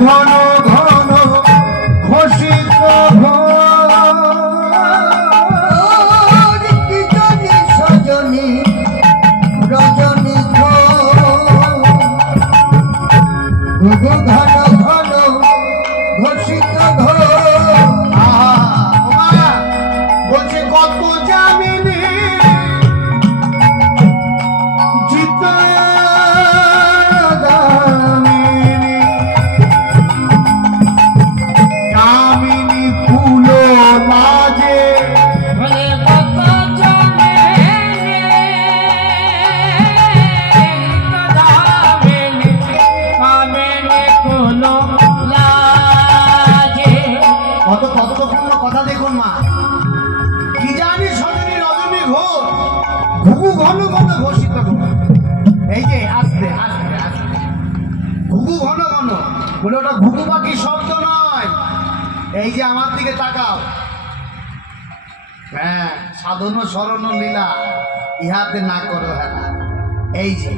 ঘন ঘন ঘোষিত সজনী রজনী ঘন ঘন ঘোষিত বলছে কত জামিনী জিত কথা দেখুন মা কি জানি সজনী রজনী ঘোষ ঘুঘু ঘন ঘন ঘোষিত এই যে আস্তে আস্তে আস্তে ঘুঘু ঘন ঘন বলে ওটা ঘুঘু পাখি শব্দ নয়। এই যে আমার দিকে তাকাও, হ্যাঁ সাধন শরণ লীলা ইহাতে না করো হেলা। এই যে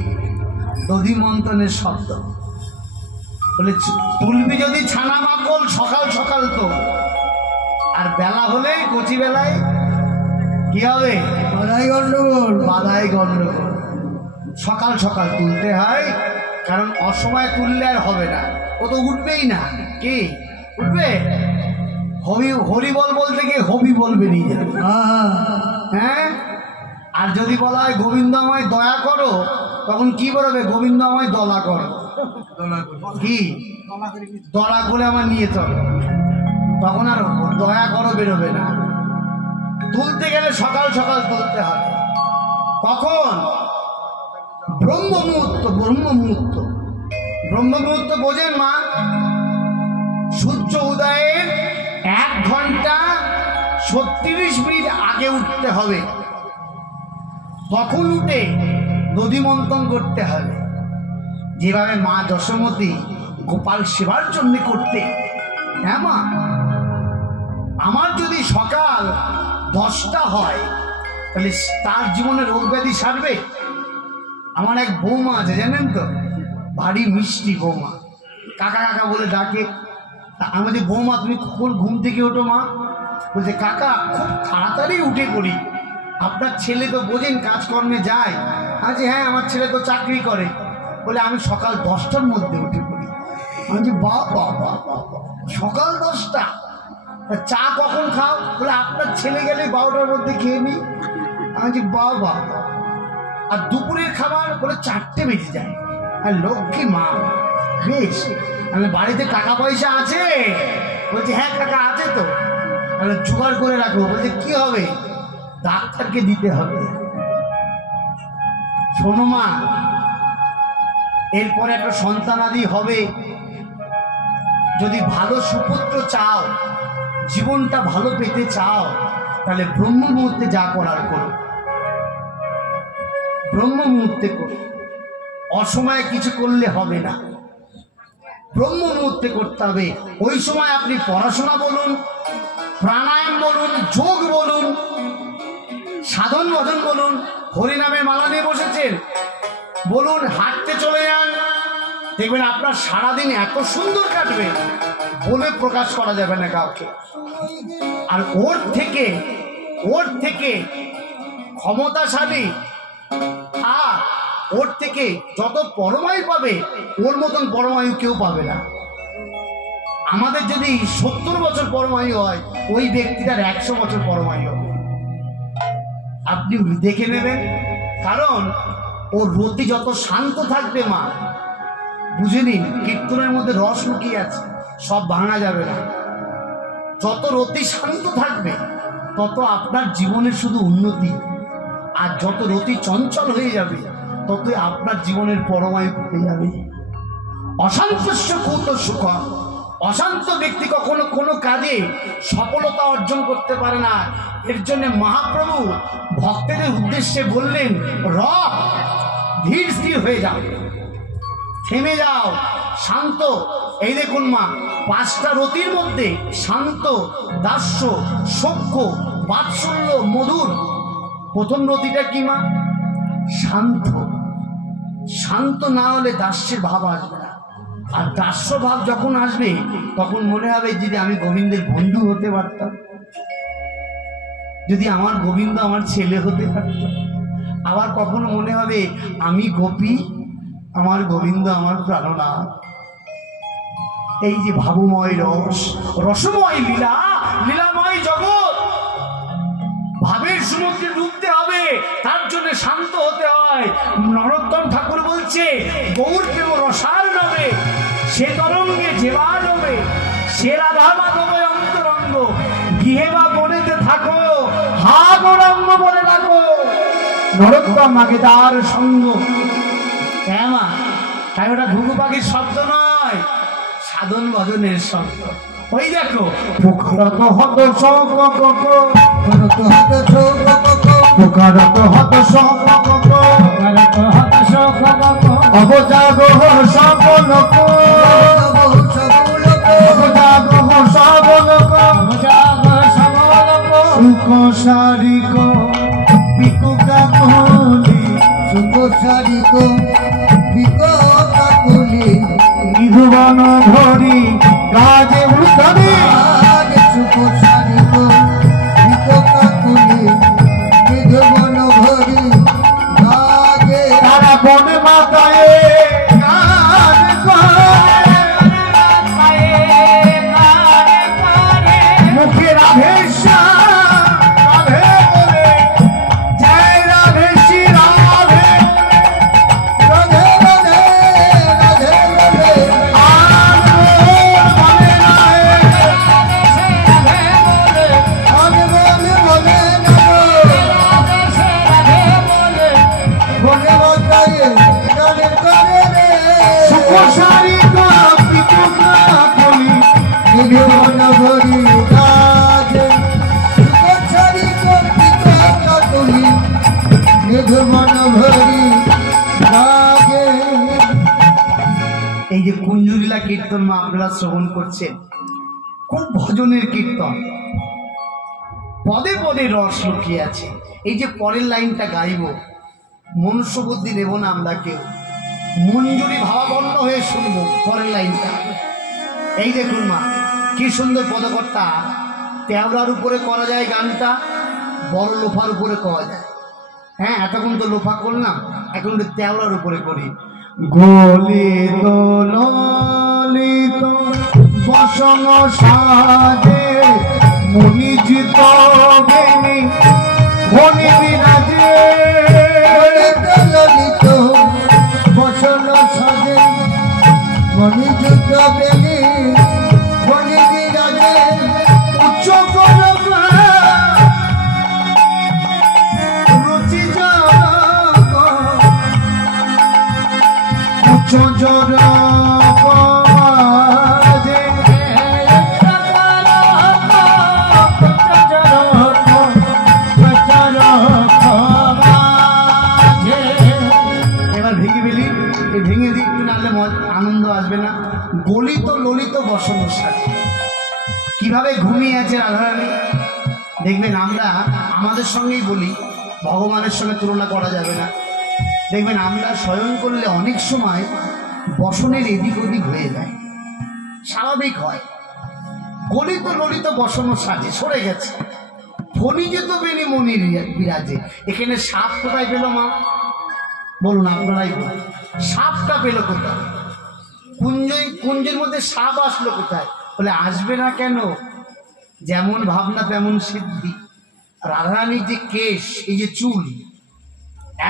দধি মন্থনের শব্দ বলে তুলবি যদি ছানা মাকল সকাল সকাল তো, আর বেলা হলে কচি বেলায় কি হবে বাধাই গন্ডগোল, বাধাই গন্ডগোল। সকাল সকাল তুলতে হয়, কারণ অসময় তুললে আর হবে না, ও তো উঠবেই না। কি উঠবে? হরি বল বলতে গিয়ে হবি বলবে নিজে। হ্যাঁ, আর যদি বলা হয় গোবিন্দ আমায় দয়া করো, তখন কি বলবে? গোবিন্দ আমায় দলা করো। কি দলা করে আমার নিয়ে চলো, তখন আর দয়া করো বেরোবে না। তুলতে গেলে সকাল সকাল তুলতে হবে। কখন? ব্রহ্ম মুহূর্ত। ব্রহ্ম মুহূর্ত, ব্রহ্ম মুহূর্ত বোঝেন মা? সূর্য উদয়ের 1 ঘন্টা 36 মিনিট আগে উঠতে হবে। তখন উঠে দধি মন্থন করতে হবে, যেভাবে মা যশোমতী গোপাল সেবার জন্য করতে। হ্যাঁ মা, আমার যদি সকাল 10টা হয়, তাহলে তার জীবনে রোগ ব্যাধি সারবে? আমার এক বৌমা আছে জানেন তো, ভারী মিষ্টি বৌমা, কাকা কাকা বলে ডাকে। আমি বলছি বৌমা তুমি কখন ঘুম থেকে ওঠো মা? বলছে কাকা খুব তাড়াতাড়ি উঠে পড়ি, আপনার ছেলে তো বোঝেন কাজকর্মে যায়। আচ্ছা হ্যাঁ, আমার ছেলে তো চাকরি করে। বলে আমি সকাল 10টার মধ্যে উঠে পড়ি। আমি বলছি বাবা বাবা, সকাল 10টা? চা কখন খাও? বলে আপনার ছেলে গেলে 12টার মধ্যে খেয়ে নিই। আমি বলছি বাবা। আর দুপুরের খাবার বলে 4টে বেজে যায়। আর লক্ষ্মী মা, বেশ। আমি বাড়িতে টাকা পয়সা আছে? বলছি হ্যাঁ কাকা আছে তো। তাহলে জোগাড় করে রাখো। বলছে কি হবে? ডাক্তারকে দিতে হবে। শোনো মা, এরপরে একটা সন্তানাদি হবে। যদি ভালো সুপুত্র চাও, জীবনটা ভালো পেতে চাও, তাহলে ব্রহ্ম মুহূর্তে যা করার করো, ব্রহ্ম মুহূর্তে করো। অসময়ে কিছু করলে হবে না, ব্রহ্ম মুহূর্তে করতে হবে। ওই সময় আপনি পড়াশোনা বলুন, প্রাণায়াম বলুন, যোগ বলুন, সাধন ভজন বলুন, হরিনামে মালা নিয়ে বসেছেন বলুন, হাঁটতে চলে যান, দেখবেন আপনার সারাদিন এত সুন্দর কাটবে, বলে প্রকাশ করা যাবে না কাউকে। আর ওর থেকে ক্ষমতাশালী আর ওর থেকে যত পরমায়ু পাবে, ওর মতন পরমায়ু কেউ পাবে না। আমাদের যদি 70 বছর পরমায়ু হয়, ওই ব্যক্তিটার 100 বছর পরমায়ু হবে। আপনি দেখে নেবেন, কারণ ওর রতি যত শান্ত থাকবে মা, বুঝে নিন কীর্তনের মধ্যে রস লুকিয়ে আছে, সব ভাঙা যাবে না। যত রতি শান্ত থাকবে, তত আপনার জীবনের শুধু উন্নতি। আর যত রতি চঞ্চল হয়ে যাবে, ততই আপনার জীবনের পরমায়ু পেতে যাবে। অশান্তস্য কুত সুখ। অশান্ত ব্যক্তি কখনো কোনো কাজে সফলতা অর্জন করতে পারে না। এর জন্য মহাপ্রভু ভক্তদের উদ্দেশ্যে বললেন, ধীর স্থির হয়ে যাও, থেমে যাও, শান্ত। এই দেখুন মা, পাঁচটা রতির মধ্যে শান্ত, দাস্য, সখ্য, বাৎসল্য, মধুর। প্রথম রতিটা কি মা? শান্ত। শান্ত না হলে দাস্যের ভাব আসবে না। আর দাস্য ভাব যখন আসবে তখন মনে হবে যদি আমি গোবিন্দের বন্ধু হতে পারতাম, যদি আমার গোবিন্দ আমার ছেলে হতে পারত। আবার কখনো মনে হবে আমি গোপী, আমার গোবিন্দ আমার প্রাণনাথ। এই যে ভাবময় রস, রসময় লীলা, লীলাময় জগৎ, ভাবের সমুদ্রে ডুবতে হবে, তার জন্য শান্ত হতে হয়। নরোত্তম ঠাকুর বলছে গৌর প্রেম রসার নবে, সে তরঙ্গে যেবা নবে, সে রাধা মাধবের অন্তরঙ্গ, গৃহে বা বনেতে থাকো, হা গৌরাঙ্গ বলে থাকো। নরোত্তম আগে তার সঙ্গ। মা, তাই ওটা ঘুঘু পাখির শব্দ নয়, সাধন ভজনের শব্দ। ওই দেখো পুকারত হত শঙ্খ, পুকারত হত শঙ্খ, অবজাগ সকল, অবজাগ সকল, সুখ সারিক পিকুকা কলি, সুখ সারিক পিকুকা কলি, নিধুবন ধরি কাজে উত্তরে, সুখ সারিক পিকুকা কলি, নিধুবন ধরি কাজে, তারা বন মাতায় মুখে রাধে এই যে কুঞ্জলীলা কীর্তন মা আপনারা শ্রবণ করছেন, খুব ভজনের কীর্তন, পদে পদে রস লুকিয়ে আছে। এই যে পরের লাইনটা গাইব, মনুষ্য বুদ্ধি নেব না আমরা কেউ, মঞ্জুরি ভাবাপন্ন হয়ে শুনবো পরের লাইনটা। এই দেখুন মা কি সুন্দর পদকর্তা। তেওড়ার উপরে করা যায় গানটা, বড় লোফার উপরে করা যায়। হ্যাঁ, এতক্ষণ তো লোফা করলাম, এখন তো তেওড়ার উপরে করি। গলিত ললিত বসন সাজে, মুনিজিত বেনি ফণি বিরাজে, ললিত বসন সাজে, মুনিজিত বেনি ফণি বিরাজে, উচ্চ করবা রুচি জগ, উচ্চ জগ আনন্দ আসবে না। গলিত ললিত বসন সাজে, কিভাবে ঘুমিয়ে আছে রাধারানী দেখবেন। আমরা আমাদের সঙ্গেই বলি, ভগবানের সঙ্গে তুলনা করা যাবে না। দেখবেন আমরা শয়ন করলে অনেক সময় বসনের এদিক ওদিক হয়ে যায়, স্বাভাবিক হয়। গলিত ললিত বসন সাজে, সরে গেছে। ফণিজিত বেনি মনির বিরাজে, এখানে সাপ কোথায় পেল মা? বলুন, আপনারাই বলুন, সাপটা পেল কোথায়? কুঞ্জের মধ্যে সাপ আসলো কোথায়? বলে আসবে না কেন, যেমন ভাবনা তেমন সিদ্ধি। রাধারানীর যে কেশ, এই যে চুল,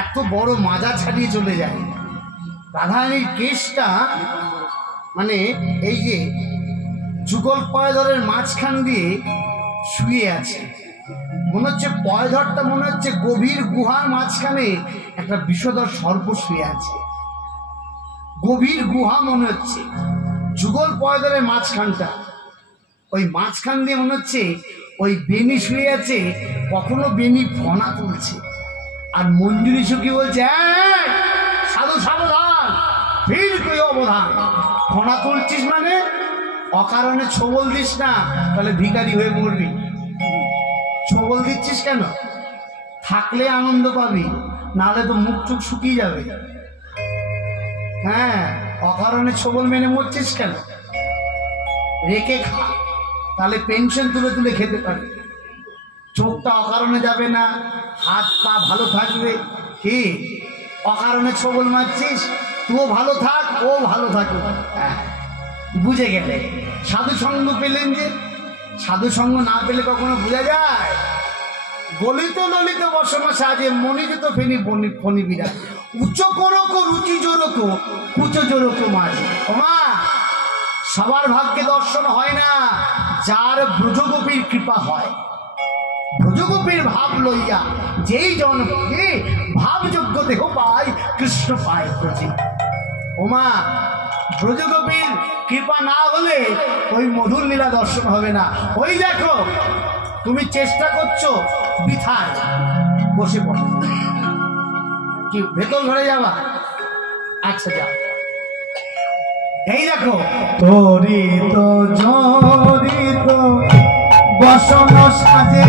এত বড় মাজা ছাড়িয়ে চলে যায়। রাধারানীর কেশটা মানে এই যে যুগল পয়ধরের মাঝখান দিয়ে শুয়ে আছে, মনে হচ্ছে পয়ধরটা মনে হচ্ছে গভীর গুহার মাঝখানে একটা বিষধর সর্প শুয়ে আছে। গভীর গুহা মনে হচ্ছে, যুগল পয়ধরের মাঝখানটা, ওই মাঝখান দিয়ে মনে হচ্ছে ওই বেনি শুয়ে আছে, কখনো বেনি ফনা তুলছে। আর মঞ্জুরি সুখী বলছে, সাধু সাবধান, ফির কই অবধান। ফনা তুলছিস মানে অকারণে ছবল দিস না, তাহলে ভিখারি হয়ে মরবি। ছবল দিচ্ছিস কেন? থাকলে আনন্দ পাবি, নাহলে তো মুখ চুখ শুকিয়ে যাবে। হ্যাঁ, অকারণে ছবল মেনে মরছিস কেন? রেখে খা, তাহলে পেনশন তুলে তুলে খেতে পারবি। চোখটা অকারণে যাবে না, হাত পা ভালো থাকবে। কি অকারণে ছবল মারছিস? তুইও ভালো থাক, ও ভালো থাকুক। বুঝে গেলে। সাধু সঙ্গ পেলেন যে, সাধু সঙ্গ না পেলে কখনো বোঝা যায়? গলিত ললিত বসনা সাজে মনিরিত ফেনি ফণি বিরাজ, উচ্চ করকো রুচি জোরকো কুচো জোরকো মাঝে। ওমা, সবার ভাগ্যে দর্শন হয় না, যার ব্রজগোপীর কৃপা হয়। ব্রজগোপীর ভাব লইয়া যেই জনকে ভাবযোগ্য দেহ পায়, কৃষ্ণ পায় ব্রজে। ওমা, ব্রজগোপীর কৃপা না হলে ওই মধুর লীলা দর্শন হবে না। ওই দেখো, তুমি চেষ্টা করছো বৃথায়, বসে পড়ো। কি ভেতর ঘরে যাবা? আচ্ছা যাও। এই দেখো, তরিত জড়িত বসন সাজে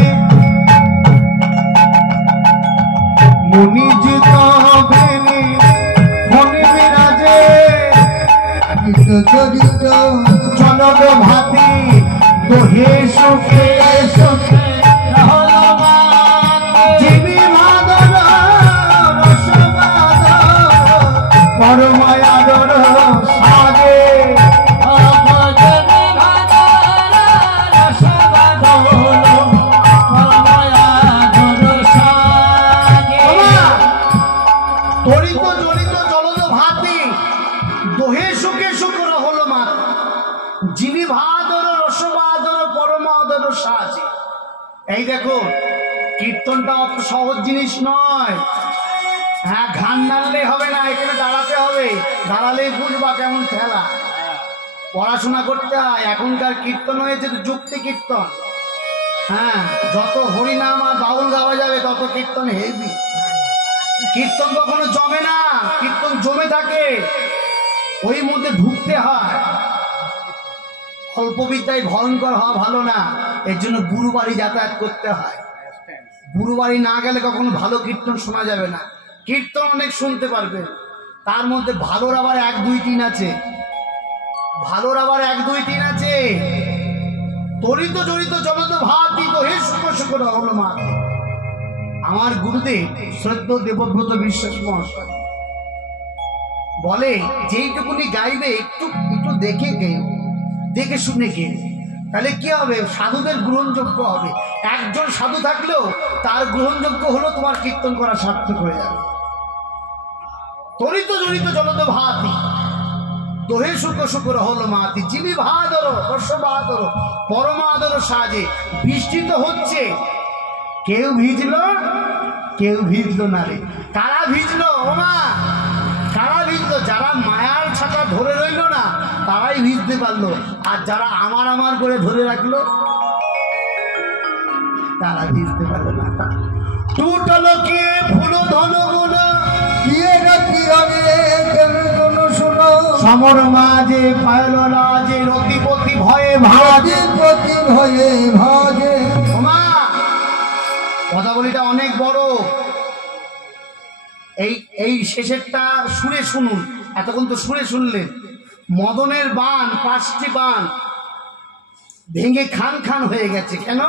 মুনিজিত বেনি ফণি বিরাজে, চরিত জনক ভাতি দোহে সুখে সুখে জীবী মাদর রসবাদর পরমায়াদর সাজে, তরিত জড়িত জলদ ভাতি দোহে সুখে সুখ রহল মা, যিনি ভাদর রসবাদর পরমাদর সাজে। এই দেখো, কীর্তনটা অত সহজ জিনিস নয়। হ্যাঁ, ঘান নাড়লে হবে না, এখানে দাঁড়াতে হবে, দাঁড়ালেই বুঝবা কেমন ঠেলা। পড়াশোনা করতে হয়। এখনকার কীর্তন হয়েছে তো যুক্তি কীর্তন। হ্যাঁ, যত হরিনাম আর বাউল গাওয়া যাবে তত কীর্তন হেভি। কীর্তন কখনো জমে না, কীর্তন জমে থাকে, ওই মধ্যে ঢুকতে হয়। অল্প বিদ্যায় ভয়ঙ্কর হওয়া ভালো না, এর জন্য গুরু বাড়ি যাতায়াত করতে হয়। গুরু বাড়ি না গেলে কখনো ভালো কীর্তন শোনা যাবে না। কীর্তন অনেক শুনতে পারবে, তার মধ্যে ভালোর আবার 1 2 3 আছে। ভালোর আবার 1 2 3 আছে। তরিত জড়িত জগত ভাতি দোহে সুখ সুখ রহল মা। আমার গুরুদেব শ্রদ্ধেয় দেবব্রত বিশ্বাস মহাশয় বলে, যেইটুকুনি গাইবে একটু একটু দেখে গেও, দেখে শুনে গেও, তাহলে কি হবে? সাধুদের গ্রহণযোগ্য হবে। একজন সাধু থাকলেও তার গ্রহণযোগ্য হলো তোমার কীর্তন করা সার্থক হয়ে যাবে। তরিত জড়িত জলদ ভাতি দোহে সুখ সুখ রহল মাতি, যিনি ভাদর রসবাদর পরমাদর সাজে। বৃষ্টি তো হচ্ছে, কেউ ভিজলো কেউ ভিজলো না রে। কারা ভিজলো? ওমা, কারা ভিজলো? যারা মায়ার ছাতা ধরে রইল না তারাই ভিজতে পারলো, আর যারা আমার আমার করে ধরে রাখলো তারা ভিজতে পারলো না। টুটলো কে ফুল ধন গুণ কিয়ে রাখি আগে কেন শুনো, সমর মাঝে পায়ল রাজে রতিপতি ভয়ে ভাজে, প্রতি ভয়ে ভাজে। ওমা, কথাবলিটা অনেক বড়। এই শেষেরটা সুরে শুনুন। এতক্ষণ তো সুরে শুনলেন। মদনের বান, 5টি বান ভেঙে খান খান হয়ে গেছে। কেন?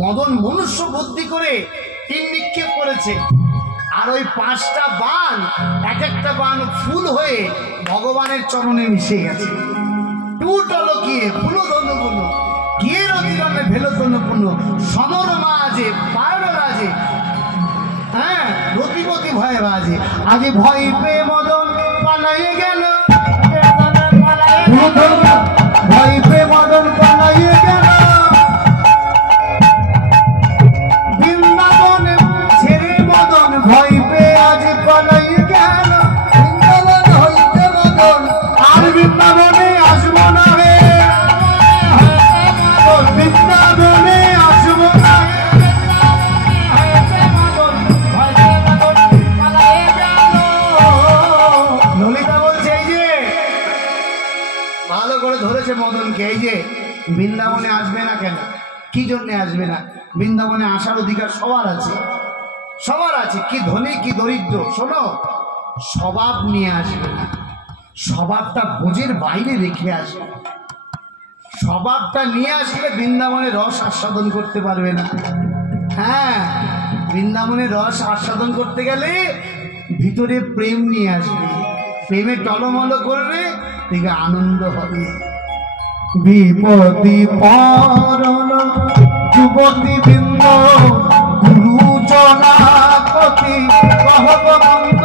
মদন মনুষ্য বুদ্ধি করে তীর নিক্ষেপ করেছে, আর ওই 5টা বান এক একটা বান ফুল হয়ে ভগবানের চরণে মিশে গেছে। টুটলো কিয়ে ফুল ধনুগুণ কিয়ে রতিরণে ভেল তনুপূর্ণ, সমর মাঝে পায়ল রাজে, হ্যাঁ রতিপতি ভয়ে বাজে। আগে ভয় পেয়ে মদন পালাইয়ে গেল, ভয় পেয়ে মদন পালাইয়ে গেল, বৃন্দাবন ছেড়ে মদন ভয় পেয়ে আজ পালাইয়ে গেল। বৃন্দাবন হইতে মদন আর বৃন্দাবনে আসবো না রে, বৃন্দাবনে আসবো না। ললিতা বলছে, বৃন্দাবনে আসবে না কেন? কি জন্যে আসবে না? বৃন্দাবনে আসার অধিকার সবার আছে, সবার আছে, কি ধনী কি দরিদ্র। শোনো, স্বভাব নিয়ে আসবে না, স্বভাবটা বোঝের বাইরে রেখে আসবে। স্বভাবটা নিয়ে আসলে বৃন্দাবনে রস আস্বাদন করতে পারবে না। হ্যাঁ, বৃন্দাবনে রস আস্বাদন করতে গেলে ভিতরে প্রেম নিয়ে আসবে, প্রেমে টলমল করবে, দেখবে আনন্দ হবে। বিপদী পরণ যুবতী বৃন্দ গুরুজনা কতি কহবনন্দ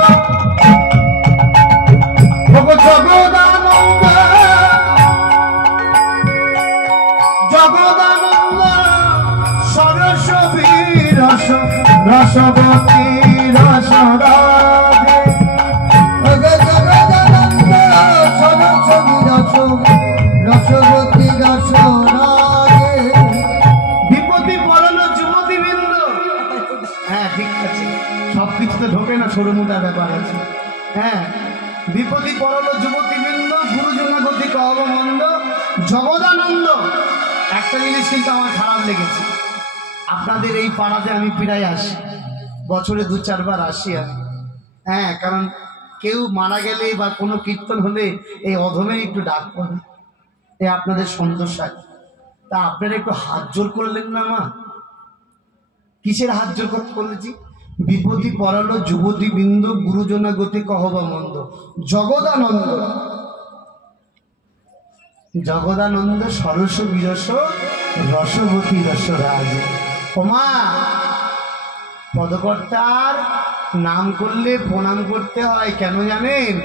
জগদানন্দ জগদানন্দ সরস বীরস রসবতী রসরাধে জগদানন্দ সরস বীরস রসবতী রসরাধে। বিপদী পড়ানো যুবতীবৃন্দ। হ্যাঁ ঠিক আছে, সব কিছু তো ঢোকে না, সরুমুটার ব্যাপার আছে। হ্যাঁ, বিপদী পড়ানো যুবতীবৃন্দ গুরুজনা গতি কহব মন্দ জগদানন্দ। একটা জিনিস কিন্তু আমার খারাপ লেগেছে, আপনাদের এই পাড়াতে আমি প্রায় আসি, বছরে 2-4 বার আসি আমি। হ্যাঁ, কারণ কেউ মারা গেলে বা কোনো কীর্তন হলে এই অধমে একটু ডাক পড়ে, এ আপনাদের সন্তোষ হয়। তা আপনারা একটু হাত জোর করলেন না মা? কিসের হাত জোর করতে বলেছি? বিপদী পড়ালো যুবতী বৃন্দ গুরুজনা গতি কহবা মন্দ জগদানন্দ জগদানন্দ সরস বিরস রসবতী রসরাজ। ওমা, পদকর্তার নাম করলে প্রণাম করতে হয়, কেন জানেন?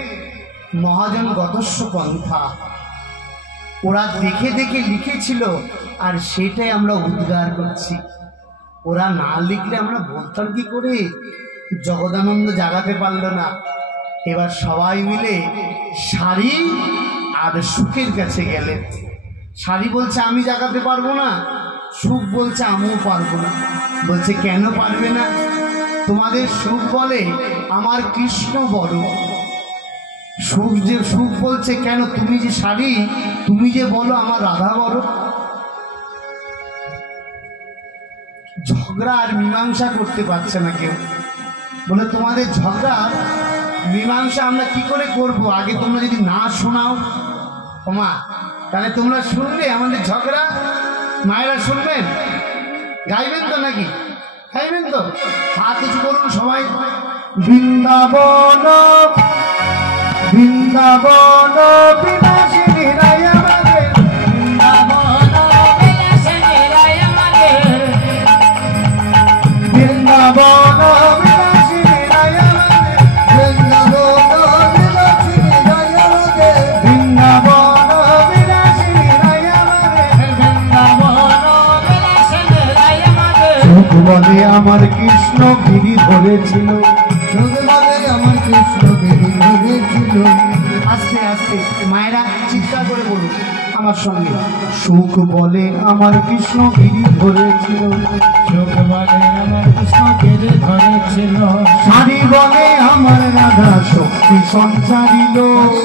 মহাজন গতস্ব পন্থা, ওরা দেখে দেখে লিখেছিল, আর সেটাই আমরা উদ্গার করছি। ওরা না লিখলে আমরা বলতাম কি করে? জগদানন্দ জাগাতে পারল না, এবার সবাই মিলে শাড়ি আর সুখের কাছে গেলেন। শাড়ি বলছে আমি জাগাতে পারবো না, সুখ বলছে আমিও পারবো না। বলছে কেন পারবে না? তোমাদের সুখ বলে আমার কৃষ্ণ বড়। সুখ বলছে কেন? তুমি যে শাড়ি, তুমি যে বলো আমার রাধা বড়। ঝগড়া আর মীমাংসা করতে পারছে না কেউ। বলে তোমাদের ঝগড়া মীমাংসা আমরা কি করে করব? আগে তোমরা যদি না শোনাও ওমা, তাহলে তোমরা শুনলে আমাদের ঝগড়া? মায়েরা শুনবেন? গাইবেন তো নাকি? গাইবেন তো? হাত উঁচু করুন সবাই। বৃন্দাবন বৃন্দাবন বিলাসিনী রায় আমাদের, বৃন্দাবন বিলাসিনী রায় আমাদের, বৃন্দাবন বিলাসিনী রায় আমাদের, বৃন্দাবন বিলাসিনী রায় আমাদের, বৃন্দাবন বিলাসিনী রায় আমাদের, বৃন্দাবন বিলাসিনী রায় আমাদের। সুখ বলে আমার কৃষ্ণ গিরি ধরেছিল, সুখ বলে আমার কৃষ্ণ গিরি ধরেছিল। আস্তে আস্তে মায়েরা চিৎকার করে বলুন আমার সঙ্গে। সুখ বলে আমার কৃষ্ণ গিরি ধরেছিল, সুখ বলে আমার কৃষ্ণ গিরি ধরেছিল। শাড়ি বলে আমার রাধা শক্তি সঞ্চারিল,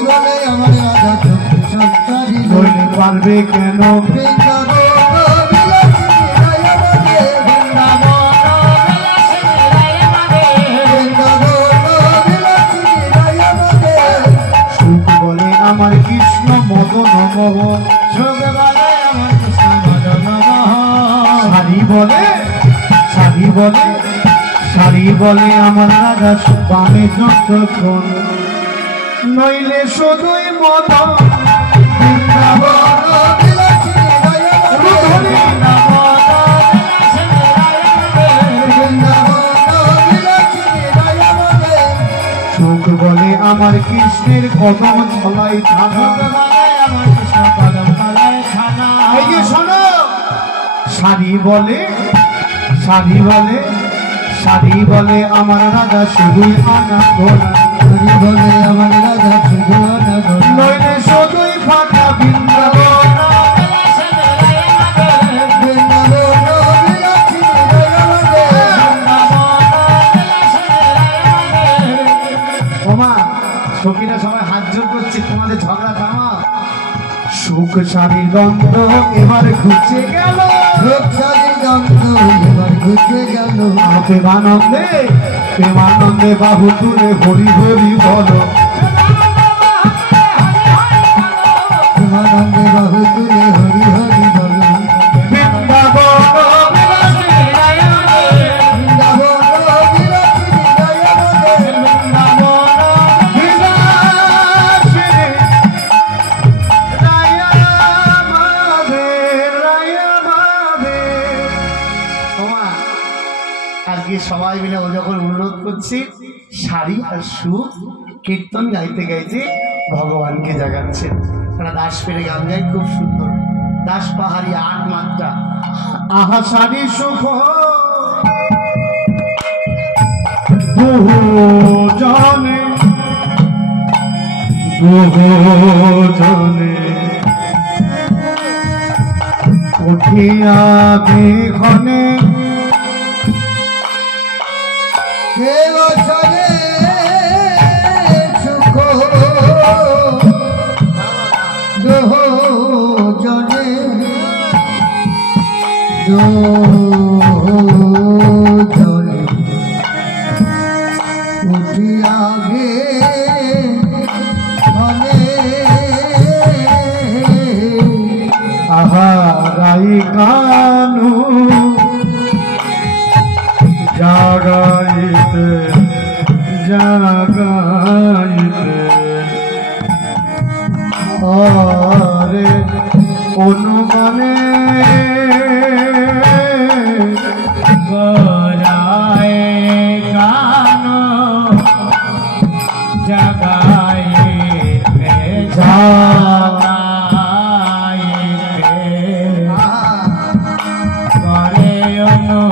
বলে আমার রাধা শক্তি সঞ্চারিল। বলতে পারবে কেন? আমার কৃষ্ণ মদন মোহন, সুখ বলে আমার কৃষ্ণ মদন মোহন। শাড়ি বলে, শাড়ি বলে, শাড়ি বলে আমার রাধা বামে যতক্ষণ, নইলে শুধুই মদন। বৃন্দাবন বিলাসিনী রায় আমাদের, বৃন্দাবন বিলাসিনী রায় আমাদের। সুখ বলে আমার কৃষ্ণের কদম তলাই থাকা, আমার কৃষ্ণ কদম তলাই থাকা। এই যে শোনো, শাড়ি বলে, শাড়ি বলে, শাড়ি বলে আমার রাধা শুধুই আনা গোলা, শাড়ি বলে আমার রাধা শুধু আনা গোলা। নইলে শুধুই ফাঁকা বৃন্দাবন, সখীরা সবাই হাত জোর করছে, তোমাদের ঝগড়া থামাও। সুখ শাড়ি গন্ধ এবার ঘুচে গেল, সুখ শাড়ি গন্ধ এবার ঘুচে গেল। প্রেমানন্দে বাহু তুলে হরি হরি বলো, প্রেমানন্দে বাহু তুলে হরি হরি বলো। আজকে সবাই মিলে ও যখন অনুরোধ করছি, শাড়ি আর সুখ কীর্তন গাইতে গাইতে ভগবানকে জাগাচ্ছেন। তারা দাস পেরে গান গাই, খুব সুন্দর। দাস পাহাড়ি ৮ মাত্রা। আহা শাড়ি সুখ দুজনে উঠিয়া বিঘনে দেবচরে সুখ দুজনে দুজনে উঠিয়া বিঘনে আহারাই কানু জাগাইতে জাগাইতে আরে অনুমানে গরায় কানু জাগাইতে জাগাইতে করে অনু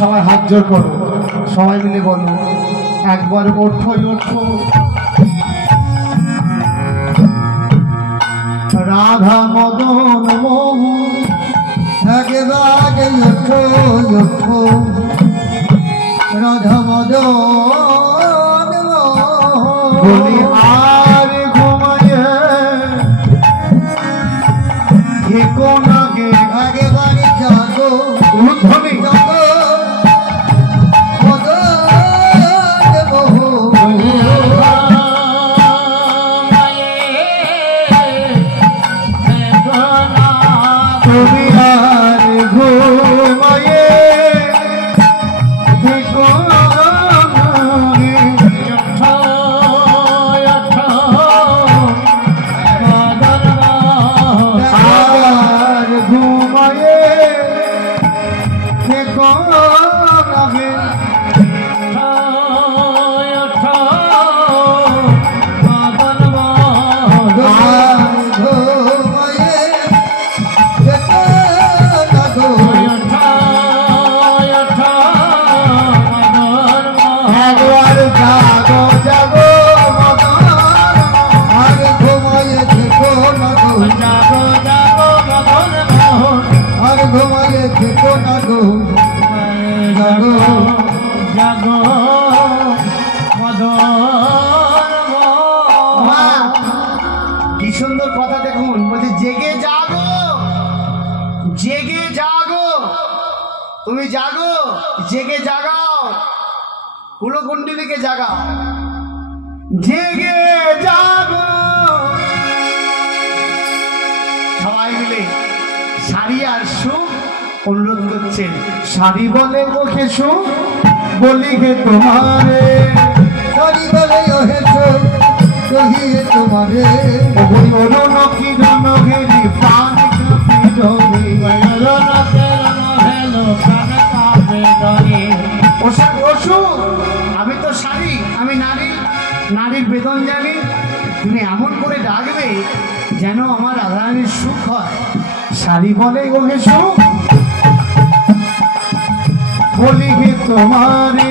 সবাই হাত জোর করো, সবাই মিলে বলো একবার ওঠো ওঠো। রাধা মদন মোহু একবারে ওঠো ওঠো, রাধা মদন বলি আর ঘুমাইয়ে থেকো না গে, একবারে জাগো ধ্বনি জাগো তুমি আর ঘুমাইয়ে থেকো না গে, আর ঘুমাইয়ে থেকো না গে। কি সুন্দর কথা দেখুন, বলছে জেগে জাগো, জেগে জাগো, তুমি জাগো, জেগে জাগাও, কুলকুণ্ডলীকে জাগাও, জেগে জাগো। সবাই মিলে শাড়ি আর সুখ অনুরোধ করছেন। শাড়ি বলে ওকে সুখ বলি হে তোমারে, শাড়ি বলে ওহে সুখ কহিয়ে তোমারে, আমি তো শাড়ি, আমি নারী, নারীর বেদন জানি। তুমি এমন করে ডাকবে যেন আমার রাধারানীর সুখ হয়। শাড়ি বলে ওহে সুখ বলি হে তোমারে,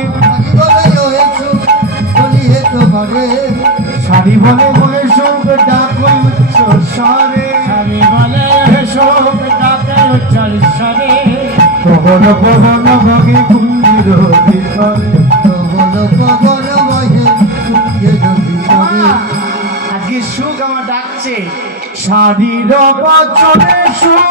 শাড়ি বলে ওহে সুখ ডাকো উচ্চ স্বরে, শাড়ি বলে ওহে সুখ ডাকে উচ্চ স্বরে, পবন পবন বগে কুঞ্জির ভিতরে, পবন পবন বহে কুঞ্জির যে সুখ আমার ডাকছে, শারীর বচনে সুখ,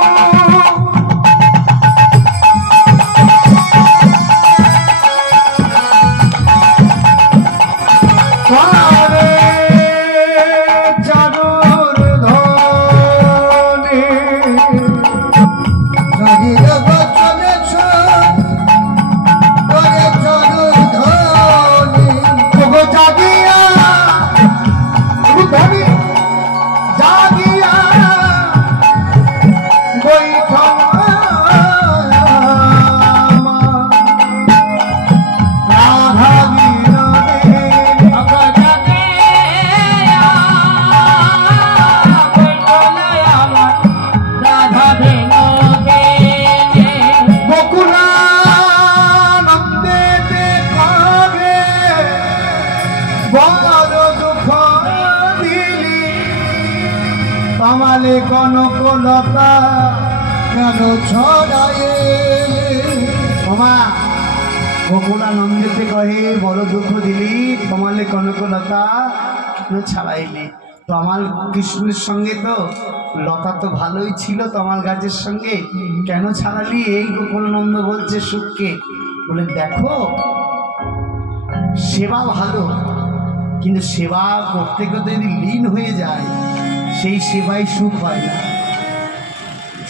কমলে কনকলতা কেন ছড়ায়ে। ওমা বকুলানন্দেতে কহে বড় দুঃখ দিলি, কমলে কনকলতা কেন ছাড়াইলি। তো আমার কৃষ্ণের সঙ্গে তো লতা তো ভালোই ছিল, তোমার গাছের সঙ্গে কেন ছাড়ালি? এই গোকুলানন্দ বলছে সুখকে। বলে দেখো সেবা ভালো, কিন্তু সেবা করতে করতে যদি লীন হয়ে যায় সেই সেবায় সুখ হয় না।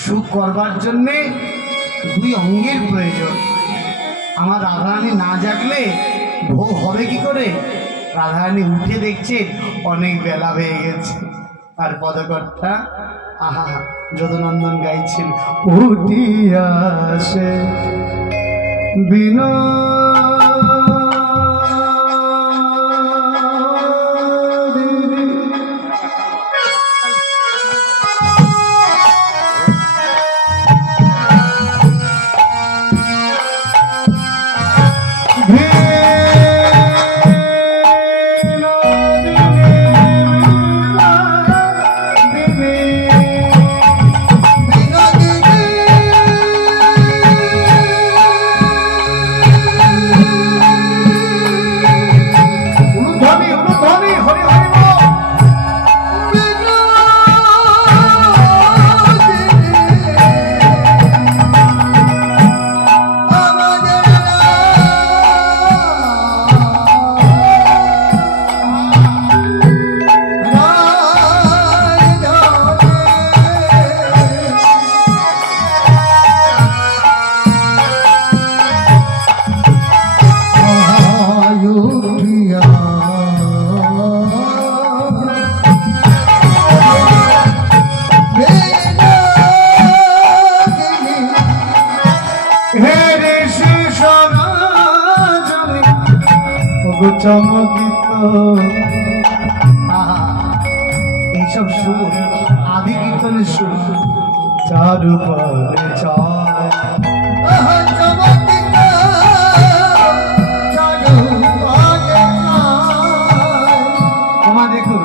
সুখ করবার জন্যে দুই অঙ্গের প্রয়োজন। আমার রাধারানী না জাগলে ভোগ হবে কি করে? রাধারানী উঠে দেখছে অনেক বেলা হয়ে গেছে, আর পদকর্তা আহা যদুনন্দন গাইছেন, উঠিয়াছে বিনো চমকিত। এইসব সুর আদি কীর্তনের সুর। চারু পরে চায় তোমা দেখুন,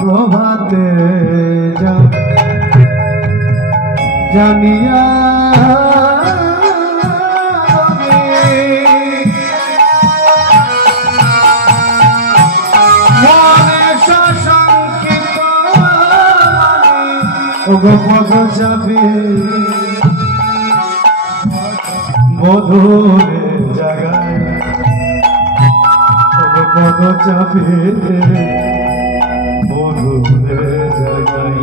প্রভাতে জানিয়া পদ যাবে মধুরে জাগায়, পদ যাবে মধুরে জাগায়।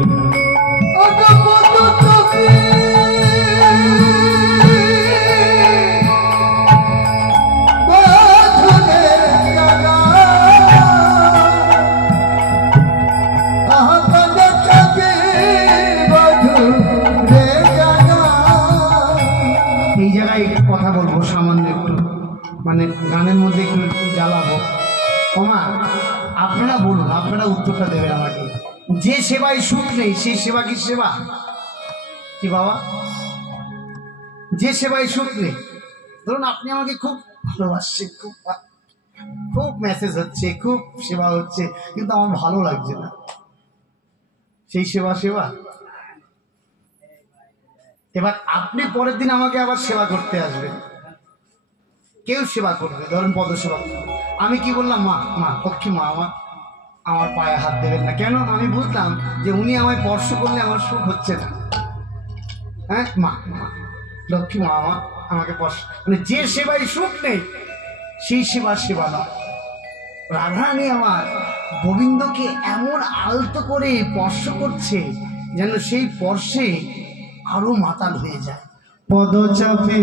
এই জায়গায় কথা বলবো সামান্য একটু, মানে গানের মধ্যে একটু জ্বালাবো। ওমা আপনারা বলুন, আপনারা উত্তরটা দেবেন আমাকে। যে সেবায় সুখ নেই সেই সেবা কি সেবা? কি বাবা? যে সেবায় সুখ নেই, ধরুন আপনি আমাকে খুব ভালোবাসছেন, খুব মেসেজ হচ্ছে, খুব সেবা হচ্ছে, কিন্তু আমার ভালো লাগছে না, সেই সেবা সেবা? এবার আপনি পরের দিন আমাকে আবার সেবা করতে আসবেন, কেউ সেবা করবে, ধরুন পদ সেবা করবে, আমি কি বললাম, মা মা লক্ষ্মী মা আমার আমার পায়ে হাত দেবেন না। কেন? আমি বুঝলাম যে উনি আমায় স্পর্শ করলে আমার সুখ হচ্ছে না। হ্যাঁ মা, লক্ষ্মী মা আমার আমাকে স্পর্শ, মানে যে সেবায় সুখ নেই সেই সেবা নয়। রাধারানী আমার গোবিন্দকে এমন আলতো করে স্পর্শ করছে যেন সেই স্পর্শে আরো মাতাল হয়ে যায়। পদচাপে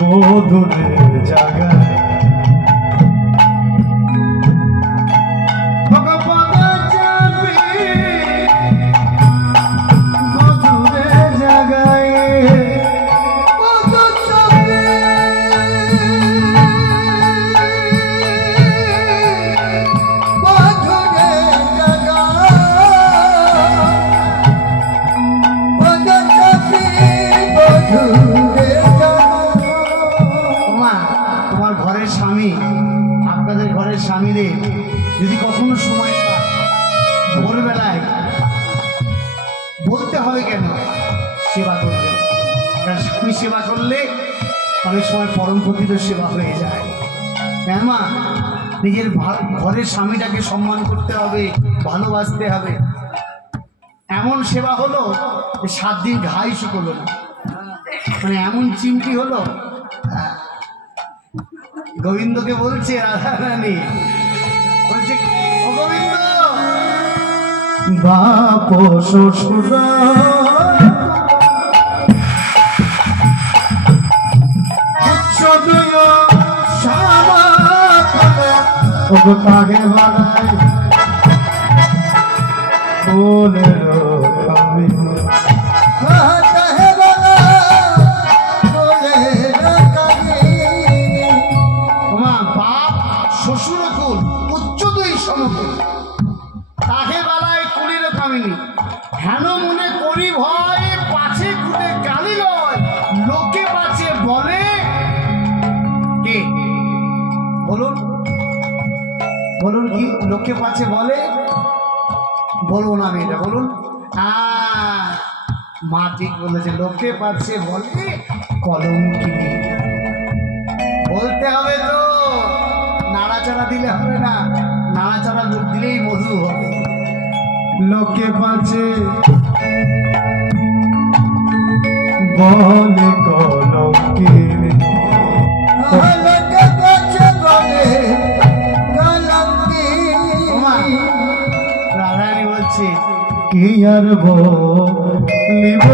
বধুরের জায়গায় বধুরের জায়গায় তোমার ঘরের স্বামী, আপনাদের ঘরের স্বামীদের যদি কখনো সময় পায় ভোরবেলায় বলতে হবে কেন সেবা করবে, কারণ স্বামী সেবা করলে অনেক সময় পরম পতিত সেবা হয়ে যায়। হ্যাঁ মা, নিজের ঘরের স্বামীটাকে সম্মান করতে হবে, ভালোবাসতে হবে। এমন সেবা হলো যে 7 দিন ঘাই শুকলো না, মানে এমন চিমটি হলো। গোবিন্দকে বলছে রাধারানী, বলছে ও গোবিন্দ, বাপ শ্বশুর তাকে বানাই বলে শ্বশুর কুল উচ্চদই সমকুল, তাকে বেলায় কুলির কামিনী, হেন মনে করি ভয় পাছে কুটে গালি লয়, লোকে পাছে বলে কে? বলুন বলুন কি লোকে পাছে বলে? বলবো না আমি এটা, বলুন। মা ঠিক বলেছে, লোকে পাচ্ছে বলে কলঙ্কিনী। বলতে হবে তো, নাড়াচাড়া দিলে হবে না, নাড়াচাড়া দিলেই মধু হবে। লোকে পাচ্ছে বলে কলঙ্কিনী, রাধারানী বলছে কি আর বলিব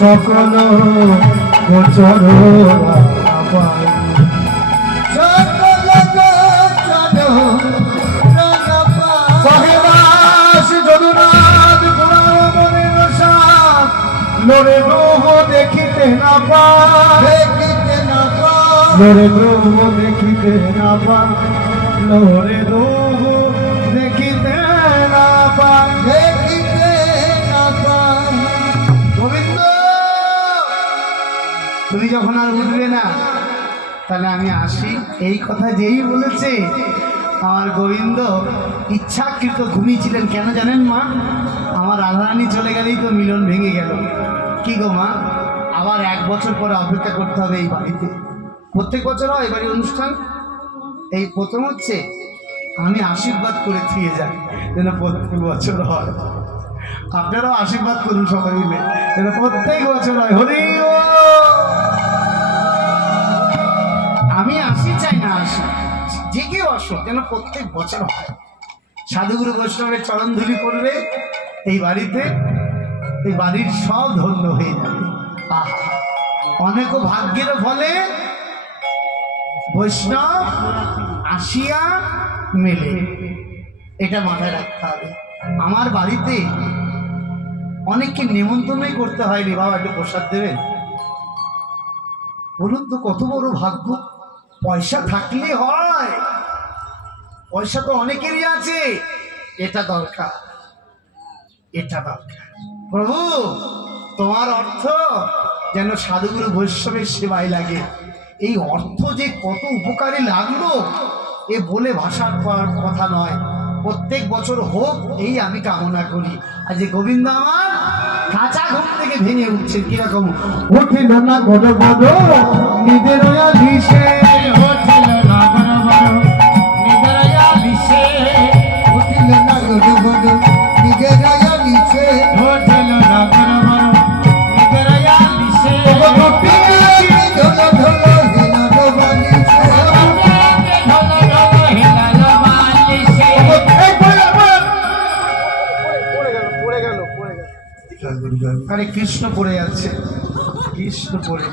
সকল গোচর লোরে ব্রহ্ম দেখিতে না পায়, লোরে ব্রহ্ম দেখিতে না পায়, লোরে ব্রহ্ম দেখিতে না পায়, দেখিতে না পায়। গোবিন্দ, তুমি যখন আর উঠবে না তাহলে আমি আসি। এই কথা যেই বলেছে আমার গোবিন্দ ইচ্ছাকৃত ঘুমিয়েছিলেন। কেন জানেন মা? আমার রাধারানী চলে গেলেই তো মিলন ভেঙে গেল। কি গো মা, আবার 1 বছর পরে অপেক্ষা করতে হবে এই বাড়িতে। প্রত্যেক বছর হয় এবারে অনুষ্ঠান, এই প্রথম হচ্ছে। আমি আশীর্বাদ করে থিয়ে যাই যেন প্রত্যেক বছর হয়। আপনারাও আশীর্বাদ করুন সবাই মিলে যেন প্রত্যেক বছর হয়। হরি আমি আসি চাই না আসি, যে কেউ আসো যেন প্রত্যেক বছর হয়। সাধুগুরু বৈষ্ণবের চরণ ধুলি পড়বে এই বাড়িতে, এই বাড়ির সব ধন্য হয়ে যাবে। অনেক ভাগ্যের ফলে বৈষ্ণব আসিয়া মেলে, এটা মাথায় রাখতে হবে। আমার বাড়িতে অনেককে নেমন্তন্নই করতে হয়নি, বাবা একটু প্রসাদ দেবেন। বলুন তো কত বড় ভাগ্য। পয়সা থাকলে হয়, পয়সা তো অনেকেরই আছে, এটা দরকার, এটা দরকার। প্রভু তোমার অর্থ যেন সাধুগুরু বৈষ্ণবের সেবায় লাগে। এই অর্থ যে কত উপকারে লাগলো এ বলে ভাষার কথা নয়। প্রত্যেক বছর হোক এই আমি কামনা করি। আজ গোবিন্দ আমার কাঁচা ঘুম থেকে ভেঙে উঠছে কিরকম উঠিল না গড় বড় নিদের আলিশে উঠিল না গড় বড় নিজের আলিশে ঢোল ঢোল হেলালো বালিশে আরে কৃষ্ণ পড়ে যাচ্ছে কৃষ্ণ পড়ে